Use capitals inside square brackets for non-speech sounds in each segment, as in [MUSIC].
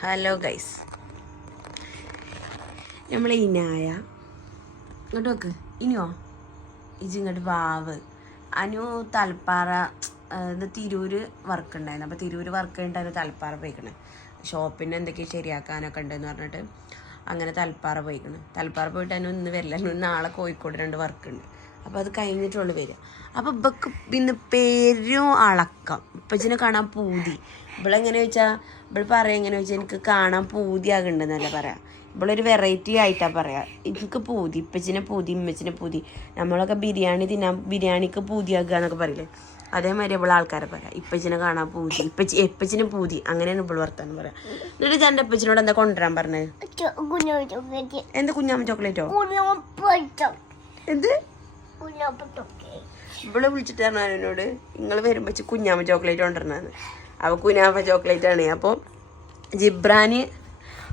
Hello guys നമ്മൾ ഇനായ ഇങ്ങോട്ട് നോക്ക്. ഇനിയോ? ഇജിങ്ങോട്ട് വാവ്. അനു തലപ്പാറ ഇത് തിരൂര് വർക്ക് ഉണ്ടായിരുന്നു. അപ്പോൾ തിരൂര് വർക്ക് കഴിഞ്ഞിട്ട് തലപ്പാറ പോയിക്കണ്. ഷോപ്പിന് എന്തൊക്കെയോ ശരിയാക്കാനൊക്കെ ഉണ്ടെന്ന് പറഞ്ഞിട്ട് അങ്ങനെ തലപ്പാറ പോയിക്കണ്. തലപ്പാറ പോയിട്ട് അനു ഇന്ന് വരില്ല. നാളെ കോഴിക്കോട് രണ്ട് വർക്ക് ഉണ്ട്. അപ്പോൾ അത് കഴിഞ്ഞിട്ടുള്ളു വരിക. അപ്പോൾ ഇവക്ക് ഇന്ന് പേരും അളക്കം. ഇപ്പച്ചിനെ കാണാൻ പൂതി. ഇവളെങ്ങനെ വെച്ചാൽ ഇവൾ പറയാം എങ്ങനെ വെച്ചാൽ എനിക്ക് കാണാൻ പൂതിയാകുന്നുണ്ടെന്നല്ല പറയാം. ഇവളൊരു വെറൈറ്റി ആയിട്ടാണ് പറയാ. എനിക്ക് പൂതി ഇപ്പച്ചിനെ പൂതി ഇമ്മച്ചിനെ പൂതി. നമ്മളൊക്കെ ബിരിയാണി തിന്നാൻ ബിരിയാണിക്ക് പൂതിയാക്കുക എന്നൊക്കെ പറയില്ലേ? അതേമാതിരി ഇവളെ ആൾക്കാരെ പറയാം. ഇപ്പച്ചിനെ കാണാൻ പൂതി ഇപ്പച്ചി എപ്പച്ചിനെ പൂതി. അങ്ങനെയാണ് ഇവൾ വർത്താനം പറയാം. എന്നിട്ട് ഞാൻ എപ്പച്ചിനോട് എന്താ കൊണ്ടുവരാൻ പറഞ്ഞത് എന്ത് കുഞ്ഞാമ്മ ചോക്ലേറ്റോ? എന്ത്? ഇവൾ വിളിച്ചിട്ട് പറഞ്ഞോട് നിങ്ങൾ വരുമ്പോ കുഞ്ഞാമ ചോക്ലേറ്റ് കൊണ്ടുവരണന്ന്. അപ്പൊ കുനാഫ ചോക്ലേറ്റ് ആണ്. അപ്പോൾ ജിബ്രാന്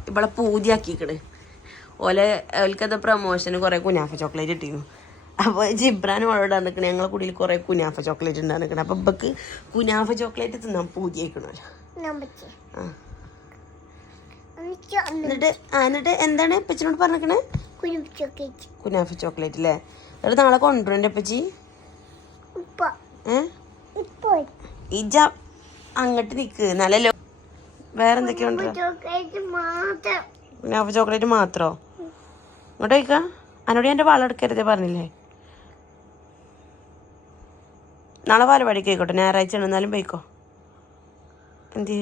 ഇവിടെ പൂതിയാക്കിക്കണ് ഓലെ ഓൽക്കത് പ്രൊമോഷന് കുറെ കുനാഫ ചോക്ലേറ്റ് ഇട്ടിരുന്നു അപ്പോൾ ജിബ്രാൻ അവളോട് നിൽക്കണേ ഞങ്ങളെ കുടിയിൽ കുറെ കുനാഫ ചോക്ലേറ്റ് ഉണ്ടാകുന്നത് അപ്പോൾ ഇവക്ക് കുനാഫ ചോക്ലേറ്റ് തിന്നാൻ ആ. എന്നിട്ട് എന്നിട്ട് എന്താണ് ഇപ്പച്ചിനോട് പറഞ്ഞിരിക്കണേ ചോക്ലേറ്റ് കുനാഫ ചോക്ലേറ്റ് അല്ലേ എന്നിട്ട് നാളെ കൊണ്ടുവരും എന്റെ അപ്പച്ചി ഇപ്പൊ ഏഹ് ഇപ്പൊ ഇജ അങ്ങോട്ട് നിക്ക്. നല്ലല്ലോ വേറെ എന്തൊക്കെയുണ്ട് കുനാഫ ചോക്ലേറ്റ് മാത്രോ. ഇങ്ങോട്ട് വയ്ക്ക എന്നോട് എന്റെ പാളം എടുക്കരുതേ പറഞ്ഞില്ലേ? നാളെ പാലപാടിക്ക് ആയിക്കോട്ടെ. ഞായറാഴ്ച ആണ്. എന്നാലും പോയിക്കോ. എന്ത്?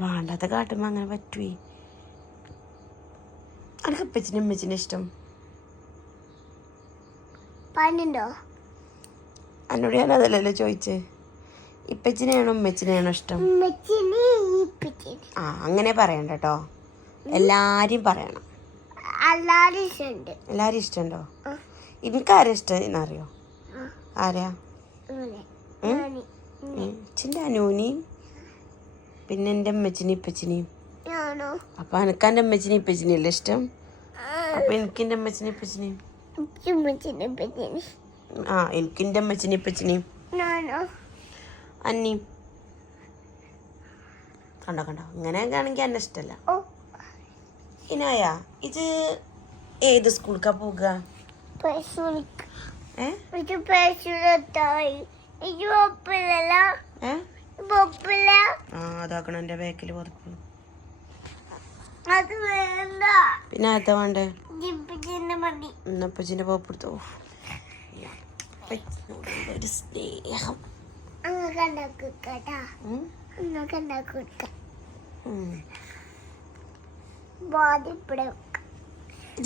വേണ്ടാത്ത കാട്ടുമ്പോ അങ്ങനെ പറ്റുവേ. അനക്ക് അപ്പച്ചിനും അമ്മച്ചിനും ഇഷ്ടം. പനിണ്ടോ എന്നോട് ഞാൻ അതല്ലല്ലോ ചോദിച്ചേ. ഇപ്പച്ചിനെയാണോ ഉമ്മച്ചിനെയാണോ ഇഷ്ടം? ആ അങ്ങനെ പറയണ്ട കേട്ടോ എല്ലാരും പറയണം. എല്ലാരും ഇഷ്ടമുണ്ട്. എനിക്കാരാ ഇഷ്ടം എന്നറിയോ? ആരാ? അങ്ങനെ. ഉം? അച്ഛന്റെ അനൂനെയും പിന്നെ എന്റെ അമ്മച്ചിനെയും ഇപ്പച്ചിനെയും. അപ്പൊ എനക്ക് എന്റെ അമ്മച്ചിനെയും ഇപ്പച്ചിനെയും അല്ലേ ഇഷ്ടം? അപ്പൊ എനിക്ക് എന്റെ അമ്മച്ചിനെയും ഇപ്പച്ചിനെയും ആ എനിക്ക് എന്റെ അമ്മച്ചിനെയും ഇപ്പച്ചിനെയും അന്നിയും കണ്ടോ കണ്ടോ. ഇങ്ങനെയൊക്കെ ആണെങ്കിൽ എന്നെ ഇഷ്ടമല്ല ഓ. ഇനായ ഇത് ഏത് സ്കൂൾക്കാ പോകുക അതാക്കണം ബാക്കിൽ പിന്നെ വേണ്ടേ? പോപ്പെടുത്തോ ഒരു സ്നേഹം.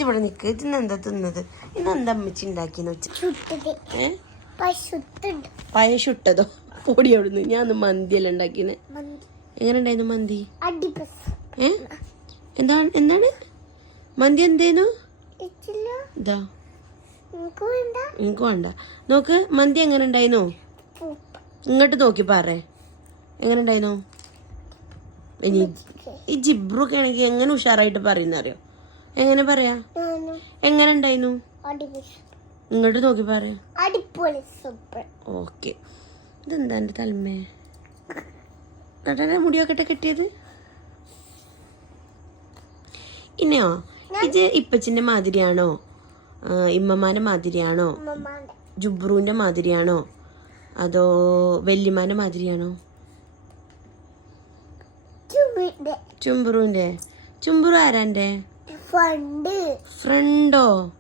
ഇവിടെ നിൽക്ക് ഇന്ന് എന്താ തിന്നത്? ഇന്ന് എന്താ അമ്മച്ചി ഉണ്ടാക്കിയെന്ന് വെച്ച? ചുട്ടത്. പൊടി അവിടുന്ന്. ഞാൻ ഒന്ന് മന്തിയല്ല ഉണ്ടാക്കിയത് മന്തി. എങ്ങനെ ഉണ്ടായിരുന്നു മന്തി ഏ? എന്താണ് എന്താണ്? മന്തി എന്തേനു? ഇതാ. എനിക്ക് വേണ്ട. നോക്ക് മന്തി എങ്ങനെ ഉണ്ടായിരുന്നു? ഇങ്ങോട്ട് നോക്കി പറേ എങ്ങനെ ഉണ്ടായിരുന്നു ഇനി ഈ ജിബ്രൊക്കെ ആണെങ്കിൽ എങ്ങനെ ഉഷാറായിട്ട് പറയുന്ന അറിയോ എങ്ങനെ പറയാ? എങ്ങനെ ഉണ്ടായിരുന്നു ഇങ്ങോട്ട് നോക്കി പറയാ. ഓക്കെ. ഇതെന്താ എന്റെ തലമേ നടന മുടിയൊക്കെ കിട്ടിയത്? ഇനിയോ ഇത് ഇപ്പച്ചിന്റെ മാതിരിയാണോ? ഇമ്മമാന്റെ മാതിരിയാണോ? ജുബ്രുവിന്റെ മാതിരിയാണോ? അതോ വല്യമാന്റെ മാതിരിയാണോ? ചുംബുറുവിന്റെ. ചുംബുറുവിന്റെ ചുംബുറു ആരാന്റെ ഫ്രണ്ടോ.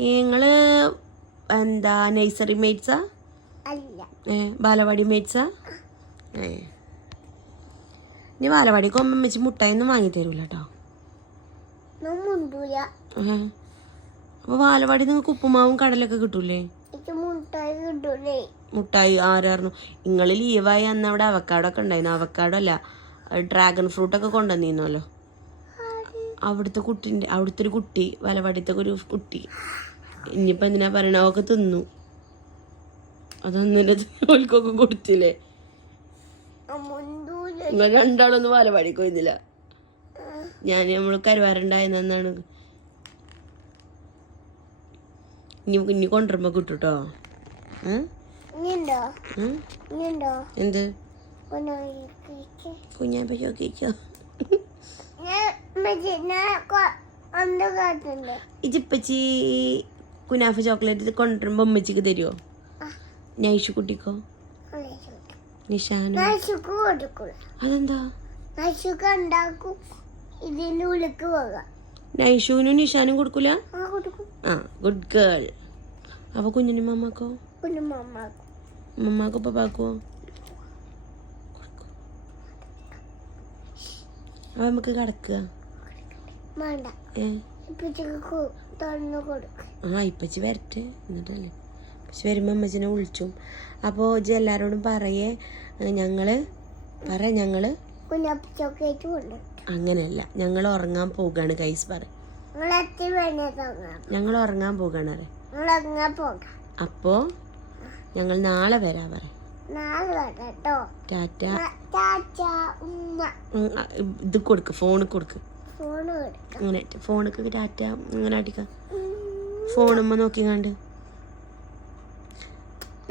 നിങ്ങൾ എന്താ നഴ്സറി മേറ്റ്സാ? ഏ ബാലവാടി മേറ്റ്സാ? ഏ. ഇനി ബാലവാടിക്ക് വെച്ച് മുട്ടായൊന്നും വാങ്ങി തരൂല കേട്ടോ അപ്പൊ ബാലവാടി നിങ്ങൾക്ക് ഉപ്പുമാവും കടലൊക്കെ കിട്ടൂലേ? മുട്ടായി കിട്ടൂലേ? മുട്ടായി ആരായിരുന്നു നിങ്ങൾ ലീവായി അന്ന് അവിടെ അവക്കാടോ ഒക്കെ ഉണ്ടായിരുന്നു അവക്കാടോ അല്ല ഡ്രാഗൺ ഫ്രൂട്ടൊക്കെ കൊണ്ടുവന്നിരുന്നല്ലോ? അവിടുത്തെ കുട്ടിന്റെ അവിടുത്തെ ഒരു കുട്ടി വലവാടിത്തെ ഒരു കുട്ടി. ഇനിയിപ്പോൾ എന്തിനാ പറയണ? അവക്ക് തിന്നു. അതൊന്നില്ല ഓൽക്കൊക്കെ കൊടുത്തില്ലേ? നിങ്ങൾ രണ്ടാളൊന്നും പാലപ്പാടിക്ക് പോയിരുന്നില്ല. ഞാൻ നമ്മൾ കരുവാറുണ്ടായെന്നാണ് ഇനി ഇനി കൊണ്ടുവരുമ്പോ കിട്ടും കേട്ടോ ഇനിയുണ്ടോ എന്ത്. കുഞ്ഞാപ്പ ഇജിപ്പച്ചി കുനാഫ ചോക്ലേറ്റ് കൊണ്ടുവരുമ്പോ അമ്മച്ചിക്ക് തരുമോ. നൈഷു കുട്ടിക്കോ നിഷാനോ അതെന്താ നൈഷുവിനും നിഷാനും കൊടുക്കൂല ആ ഗുഡ് ഗേൾ അപ്പൊ കുഞ്ഞിനും മാമാക്കോ കുഞ്ഞു മമ്മാക്കും മമ്മാക്കോ പപ്പാക്കോ അപ്പൊ നമുക്ക് കിടക്കുക ആ ഇപ്പച്ചി വരട്ടെ എന്നിട്ടല്ലേ ഇപ്പച്ചി വരുമ്പോൾ അമ്മച്ചിനെ വിളിച്ചു അപ്പോൾ ഇജ്ജ് എല്ലാവരോടും പറയേ ഏ, ഞങ്ങൾ പറ കൊണ്ടു അങ്ങനെയല്ല ഞങ്ങൾ ഉറങ്ങാൻ പോവുകയാണ് കൈസ് പറ ഞങ്ങൾ ഉറങ്ങാൻ പോവുകയാണ് പറ നിങ്ങൾ അങ്ങനെ പോകാം അപ്പോൾ ഞങ്ങൾ നാളെ വരാ പറ. ടാറ്റ. ഇത് കൊടുക്ക് ഫോൺ കൊടുക്ക്. ഫോണ് കൊടുക്കാം. അങ്ങനെ ഫോണൊക്കെ ടാറ്റ അങ്ങനെ അടിക്ക. ഫോണുമ്മ നോക്കി കണ്ട്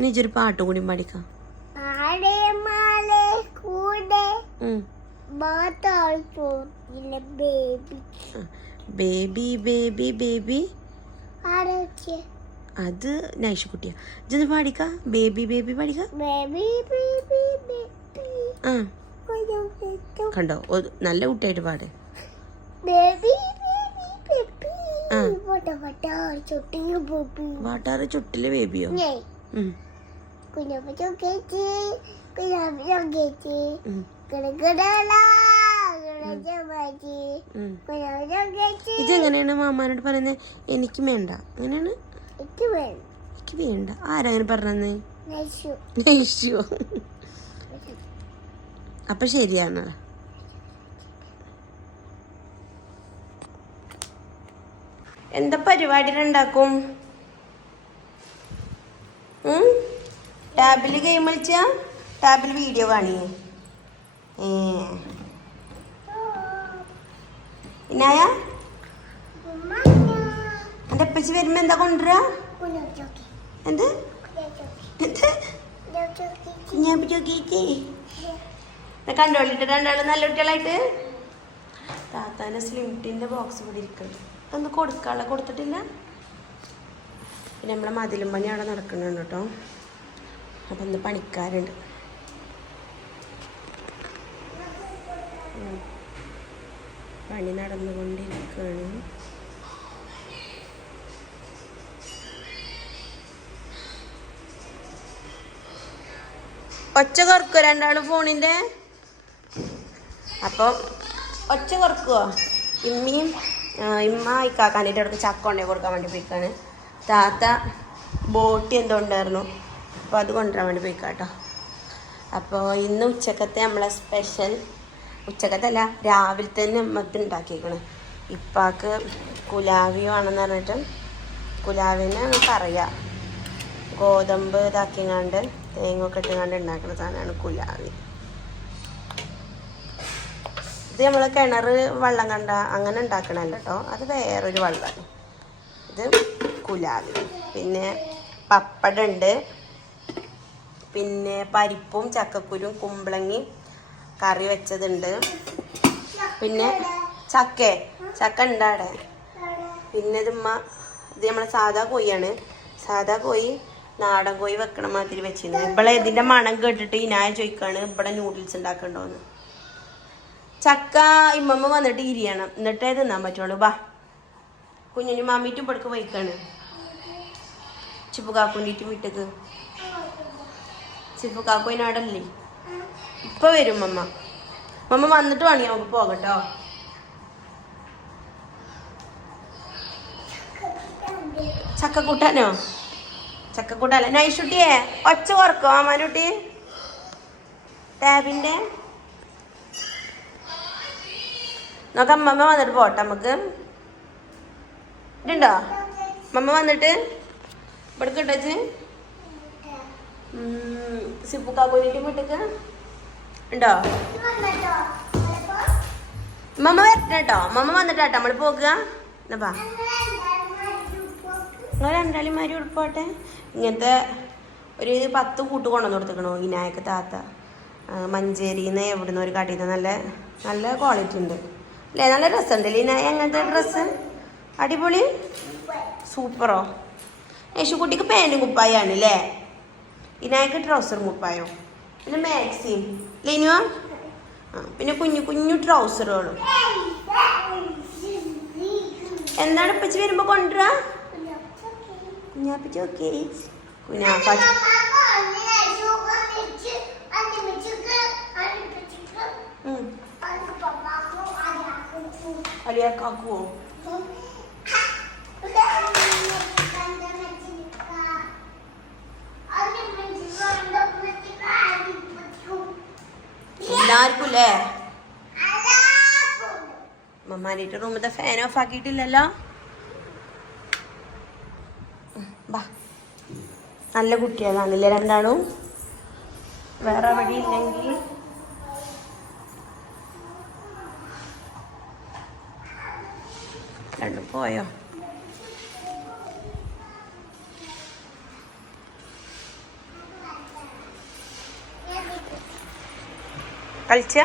നിജൊരു പാട്ടും കൂടി പഠിക്കാം ബേബി. Baby baby baby. ആടെ നൈഷ് കുട്ടിയാ ഇതൊന്ന് പാടിക്ക? Baby baby പാടിക്ക? ആ. കണ്ടോ? നല്ല കുട്ടിയായിട്ട് പാട്. വാട്ടാറ് ചുട്ടിൽ ബേബിയോ? ഇതെങ്ങനെയാണ് മാമാനോട് പറയുന്നത് എനിക്ക് വേണ്ട. അങ്ങനെയാണ് എനിക്ക് വേണ്ട. ആരങ്ങനെ പറഞ്ഞത് നശു നൈഷു [LAUGHS] അപ്പൊ ശരിയാണ്. എന്താ പരിപാടി ഉണ്ടാക്കും ടാബിൽ ഗെയിം കളിച്ച? ടാബിൽ വീഡിയോ കാണിയെ. ഏ. ഇനായ എന്റെ അപ്പച്ചി വരുമ്പോ എന്താ കൊണ്ടുവരാ? എന്ത്? കുഞ്ഞപ്പ എന്ത്? ചോക്കി കുഞ്ഞാപ്പി ചോക്കിച്ചേ കണ്ടോളിട്ട് രണ്ടാളും നല്ല കുട്ടികളായിട്ട്? താത്താന്റെ സ്ലിമിറ്റിന്റെ ബോക്സ് കൂടി ഇരിക്കുന്നുണ്ട്. ഒന്ന് കൊടുക്കാനുള്ള കൊടുത്തിട്ടില്ല. പിന്നെ നമ്മളെ മതിലും പണി അവിടെ നടക്കുന്നുണ്ട് കേട്ടോ. അപ്പം ഇന്ന് പണിക്കാരുണ്ട്. പണി നടന്നുകൊണ്ടിരിക്കുകയാണ്. ഒച്ച കുറക്കുക രണ്ടാളും ഫോണിന്റെ അപ്പോൾ ഒച്ച കുറക്കുവോ ഇമ്മിയും ഇമ്മ ഇക്കാക്കാന്റെ അടുത്ത് ചക്ക കൊണ്ടേ കൊടുക്കാൻ വേണ്ടി പോയിക്കാണ്. താത്ത ബോട്ടി എന്തോ ഉണ്ടായിരുന്നു. അപ്പോൾ അത് കൊണ്ടുവരാൻ വേണ്ടി പോയിക്കാട്ടോ. അപ്പോൾ ഇന്ന് ഉച്ചക്കത്തെ നമ്മളെ സ്പെഷ്യൽ ഉച്ചക്കത്തല്ല രാവിലെ തന്നെ അമ്മ ഇത് ഇപ്പാക്ക് കുലാവിയോ ആണെന്ന് പറഞ്ഞിട്ട് കുലാവിനെ പറയാം. ഗോതമ്പ് ഇതാക്കിങ്ങാണ്ട് തേങ്ങ ഒക്കെ ഇട്ടുങ്ങാണ്ട് ഉണ്ടാക്കുന്ന സാധനമാണ് കുലാവി. ഇത് നമ്മൾ കിണർ വെള്ളം കണ്ട അങ്ങനെ ഉണ്ടാക്കണല്ല കേട്ടോ അത് വേറൊരു വെള്ളമാണ് ഇത് കുലാവി. പിന്നെ പപ്പടം ഉണ്ട് പിന്നെ പരിപ്പും ചക്കക്കുരും കുമ്പളങ്ങി കറി വെച്ചതുണ്ട്. പിന്നെ ചക്ക. ചക്ക ഉണ്ടാടെ പിന്നെ ഇതുമ്മ ഇത് നമ്മളെ സാധാ കോഴിയാണ്. സാധാ കോഴി നാടൻ കോഴി വെക്കണ മാതിരി വെച്ചിരുന്നു. ഇവിടെ ഇതിന്റെ മണം കേട്ടിട്ട് ഇനായ ചോദിക്കാണ് ഇവിടെ നൂഡിൽസ് ഉണ്ടാക്കണ്ടോന്ന്? ചക്ക ഇമ്മമ്മ വന്നിട്ട് ഇരിയണം. എന്നിട്ടേ തിന്നാൻ പറ്റുള്ളൂ. ബാ. കുഞ്ഞിന് മാമീറ്റും ഇവിടേക്ക് പോയിക്കാണ്. ചിപ്പു കാക്കുണ്ടിട്ടും വീട്ടിക്ക് ചിപ്പു കാക്കുവിനാടല്ലേ ഇപ്പൊ വരും മമ്മ മമ്മ വന്നിട്ട് വേണമെങ്കിൽ നമുക്ക് പോകട്ടോ. ചക്കക്കൂട്ടാനോ ചക്കക്കൂട്ടല്ല? നൈഷുട്ടിയെ ഒച്ച കുറക്കോ മാനുട്ടി ടാബിന്റെ നോക്കാം അമ്മമ്മ വന്നിട്ട് പോട്ടെ നമുക്ക്. ഇതുണ്ടോ? അമ്മമ്മ വന്നിട്ട്. ഇവിടെ കിട്ടച്ച് സിപ്പുക്കാക്കൂരിന്റെ വീട്ടിക്ക്. ഉണ്ടോ? മമ്മ വരട്ടെ കേട്ടോ. മമ്മ വന്നിട്ടാട്ടോ. നമ്മൾ പോകുക എന്നാ നിങ്ങൾ രണ്ടാളിമാരി ഉൾപ്പെട്ടെ ഇങ്ങനത്തെ ഒരു പത്ത് കൂട്ട് കൊണ്ടുവന്ന് കൊടുത്തേക്കണോ വിനായക താത്ത മഞ്ചേരിന്ന് എവിടുന്ന് ഒരു കടയിൽ നിന്ന് നല്ല നല്ല ക്വാളിറ്റി ഉണ്ട്. അല്ലേ? നല്ല രസമുണ്ട് ലീന എങ്ങനത്തെ ഡ്രസ്സ് അടിപൊളി? സൂപ്പറോ യേശുക്കുട്ടിക്ക് പാന്റും കുപ്പായാണ് അല്ലേ ഇനായക്ക് ട്രൗസർ കുപ്പായോ? പിന്നെ മാക്സിയും ലീനു ആ പിന്നെ കുഞ്ഞു കുഞ്ഞു ട്രൗസറുകളും എന്താണ് ഇപ്പച്ചി വരുമ്പോൾ കൊണ്ടുവരാ? കുഞ്ഞാപ്പച്ചി ഓക്കെ കുഞ്ഞാപ്പ ഉം. കളിയാക്കാക്കുവോ എല്ലാവർക്കും അല്ലേ മമ്മാരിട്ട് റൂമിലത്തെ ഫാൻ ഓഫ് ആക്കിയിട്ടില്ലല്ലോ ഉം, ബാ നല്ല കുട്ടികളാണല്ലേ രണ്ടാളും? വേറെ വഴിയില്ലെങ്കിൽ രണ്ടും പോയോ? കളിച്ച?